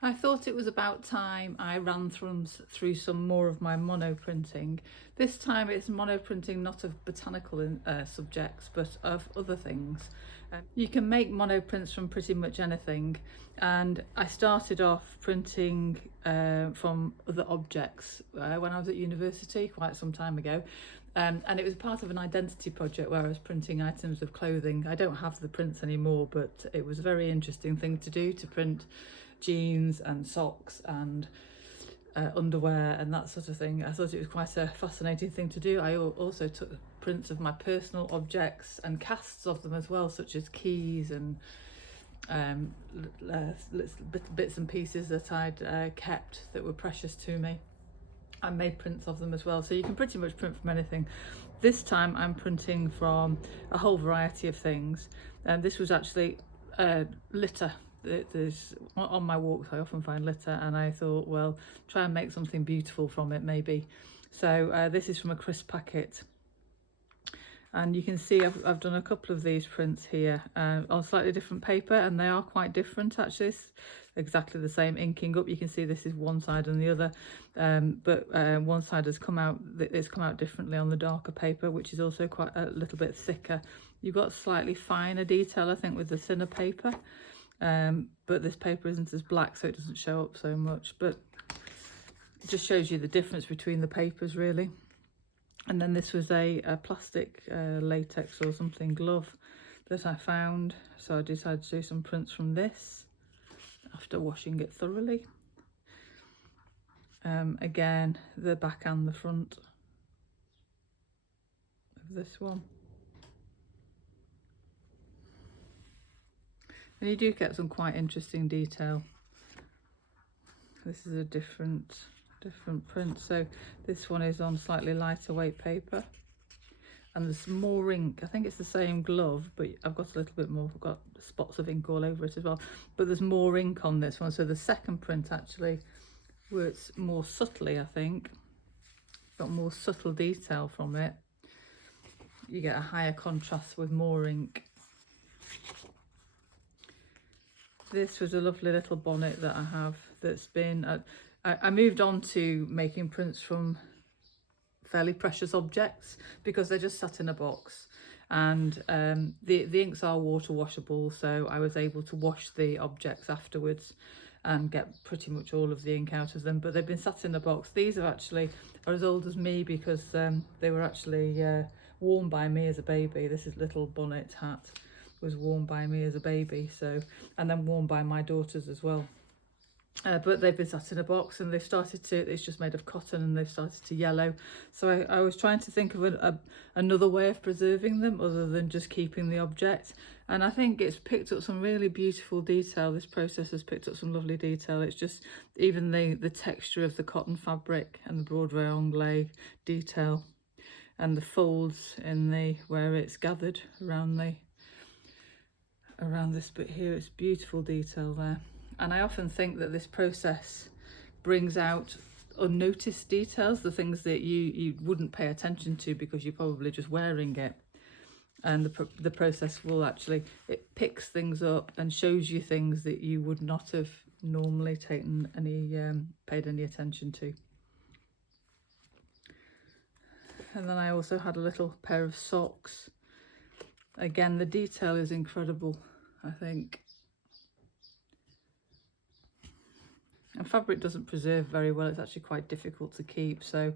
I thought it was about time I ran through some more of my monoprinting. This time it's monoprinting not of botanical subjects but of other things. You can make monoprints from pretty much anything, and I started off printing from other objects when I was at university quite some time ago. And it was part of an identity project where I was printing items of clothing. I don't have the prints anymore, but it was a very interesting thing to do, to print jeans and socks and underwear and that sort of thing. I thought it was quite a fascinating thing to do. I also took prints of my personal objects and casts of them as well, such as keys and bits and pieces that I'd kept that were precious to me. I made prints of them as well, so you can pretty much print from anything. This time I'm printing from a whole variety of things, and this was actually litter. There's on my walks I often find litter, and I thought, well, try and make something beautiful from it maybe. So this is from a crisp packet, and you can see I've done a couple of these prints here on slightly different paper, and they are quite different actually. It's exactly the same inking up. You can see this is one side and the other, but one side has come out, it's come out differently on the darker paper, which is also quite a little bit thicker. You've got slightly finer detail I think with the thinner paper, but this paper isn't as black, so it doesn't show up so much, but it just shows you the difference between the papers really. And then this was a plastic latex or something glove that I found, so I decided to do some prints from this after washing it thoroughly. Again, the back and the front of this one. And you do get some quite interesting detail. This is a different print. So this one is on slightly lighter weight paper, and there's more ink. I think it's the same glove, but I've got a little bit more. I've got spots of ink all over it as well, but there's more ink on this one. So the second print actually works more subtly, I think. Got more subtle detail from it. You get a higher contrast with more ink. This was a lovely little bonnet that I have that's been, I moved on to making prints from fairly precious objects because they're just sat in a box, and the inks are water washable, so I was able to wash the objects afterwards and get pretty much all of the ink out of them, but they've been sat in a box. These are as old as me because they were actually worn by me as a baby. This is little bonnet hat was worn by me as a baby, so, and then worn by my daughters as well. But they've been sat in a box and they've started to, it's just made of cotton, and they've started to yellow. So I was trying to think of another way of preserving them other than just keeping the object. And I think it's picked up some really beautiful detail. This process has picked up some lovely detail. It's just even the texture of the cotton fabric and the broadway anglais detail, and the folds in where it's gathered around this bit here. It's beautiful detail there. And I often think that this process brings out unnoticed details, the things that you wouldn't pay attention to because you're probably just wearing it. And the process will actually, it picks things up and shows you things that you would not have normally paid any attention to. And then I also had a little pair of socks. Again, the detail is incredible, I think. And fabric doesn't preserve very well. It's actually quite difficult to keep. So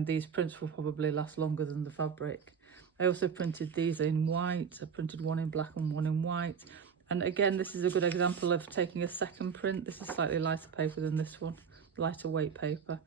these prints will probably last longer than the fabric. I also printed these in white. I printed one in black and one in white. And again, this is a good example of taking a second print. This is slightly lighter paper than this one, lighter weight paper.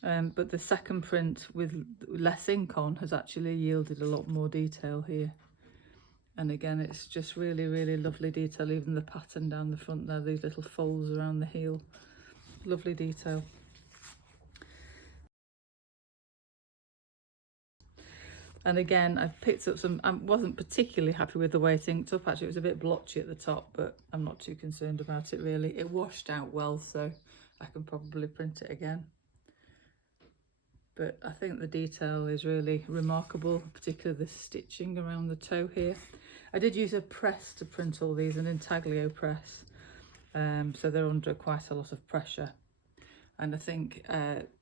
But the second print with less ink on has actually yielded a lot more detail here. And again, it's just really, really lovely detail. Even the pattern down the front there, these little folds around the heel. Lovely detail. And again, I've picked up some, I wasn't particularly happy with the way it inked up. Actually, it was a bit blotchy at the top, but I'm not too concerned about it really. It washed out well, so I can probably print it again. But I think the detail is really remarkable, particularly the stitching around the toe here. I did use a press to print all these, an intaglio press. so they're under quite a lot of pressure. And I think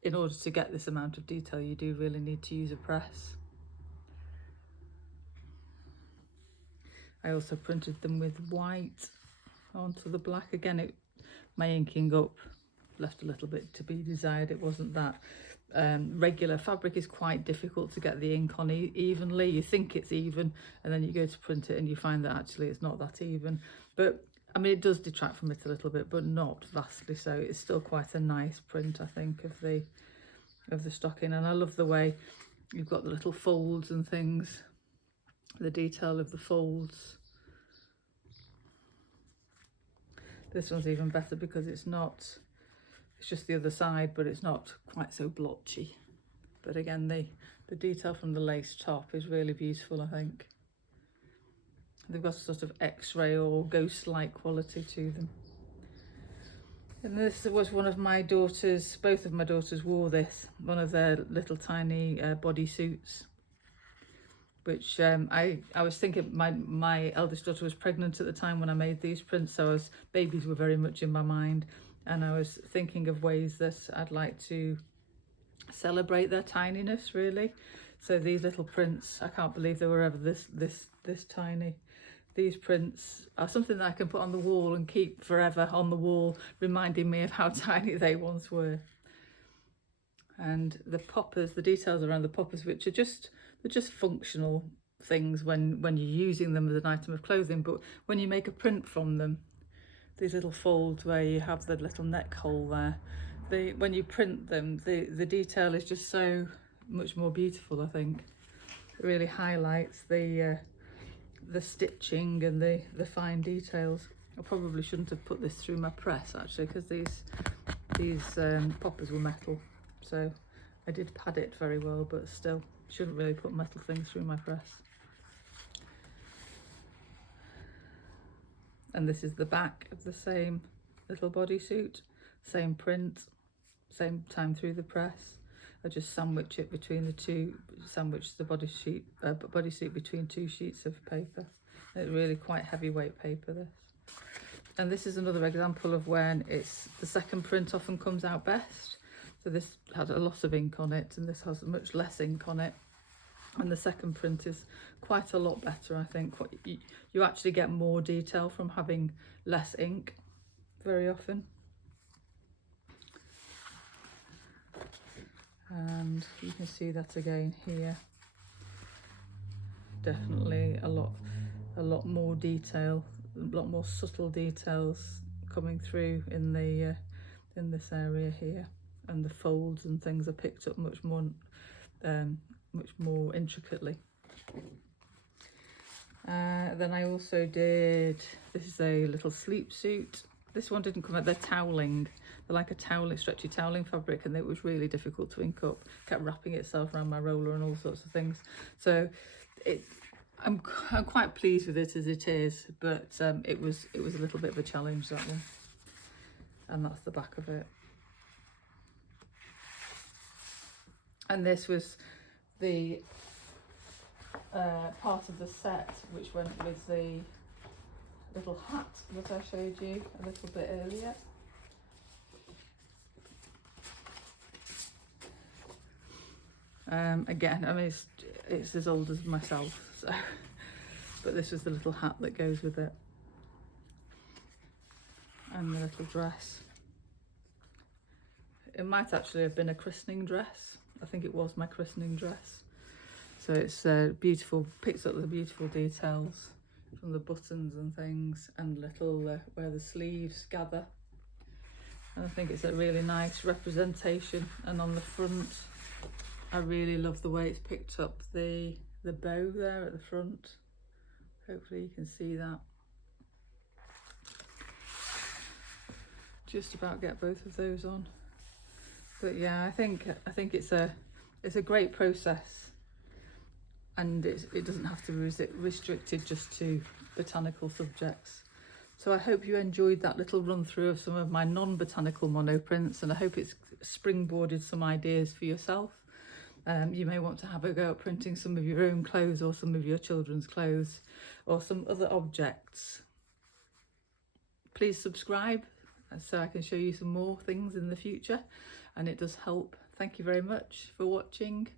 in order to get this amount of detail, you do really need to use a press. I also printed them with white onto the black. Again, my inking up left a little bit to be desired. It wasn't that regular. Fabric is quite difficult to get the ink on evenly. You think it's even, and then you go to print it and you find that actually it's not that even. But I mean, it does detract from it a little bit, but not vastly so. It's still quite a nice print, I think, of the stocking. And I love the way you've got the little folds and things, the detail of the folds. This one's even better because it's just the other side, but it's not quite so blotchy. But again, the detail from the lace top is really beautiful, I think. They've got a sort of X-ray or ghost-like quality to them. And this was one of my daughters, both of my daughters wore this, one of their little tiny bodysuits, which I was thinking, my eldest daughter was pregnant at the time when I made these prints, so babies were very much in my mind, and I was thinking of ways that I'd like to celebrate their tininess, really. So these little prints, I can't believe they were ever this tiny. These prints are something that I can put on the wall and keep forever on the wall, reminding me of how tiny they once were. And the poppers, the details around the poppers, which are they're just functional things when you're using them as an item of clothing, but when you make a print from them, these little folds where you have the little neck hole there, when you print them, the detail is just so much more beautiful, I think. It really highlights the stitching and the fine details. I probably shouldn't have put this through my press actually, because these poppers were metal, so I did pad it very well, but still shouldn't really put metal things through my press. And this is the back of the same little bodysuit, same print, same time through the press. I just sandwich it between the two, sandwich the bodysuit between two sheets of paper. It's really quite heavyweight paper, this. And this is another example of when the second print often comes out best. So this had a lot of ink on it, and this has much less ink on it. And the second print is quite a lot better, I think. You actually get more detail from having less ink very often. And you can see that again here. Definitely a lot more detail, a lot more subtle details coming through in this area here, and the folds and things are picked up much more intricately. Then I also did, this is a little sleep suit. This one didn't come out, they're toweling. They're like a stretchy toweling fabric, and it was really difficult to ink up. Kept wrapping itself around my roller and all sorts of things. So I'm quite pleased with it as it is, but it was a little bit of a challenge, that one. And that's the back of it. And this was the part of the set which went with the little hat that I showed you a little bit earlier. Again, I mean, it's as old as myself, so but this was the little hat that goes with it, and the little dress. It might actually have been a christening dress. I think it was my christening dress. So it's beautiful, picks up the beautiful details from the buttons and things, and little where the sleeves gather. And I think it's a really nice representation. And on the front, I really love the way it's picked up the bow there at the front. Hopefully you can see that. Just about get both of those on. But yeah, I think it's a great process, and it doesn't have to be restricted just to botanical subjects. So I hope you enjoyed that little run through of some of my non-botanical monoprints, and I hope it's springboarded some ideas for yourself. You may want to have a go at printing some of your own clothes, or some of your children's clothes, or some other objects. Please please subscribe so I can show you some more things in the future, and it does help. Thank you very much for watching.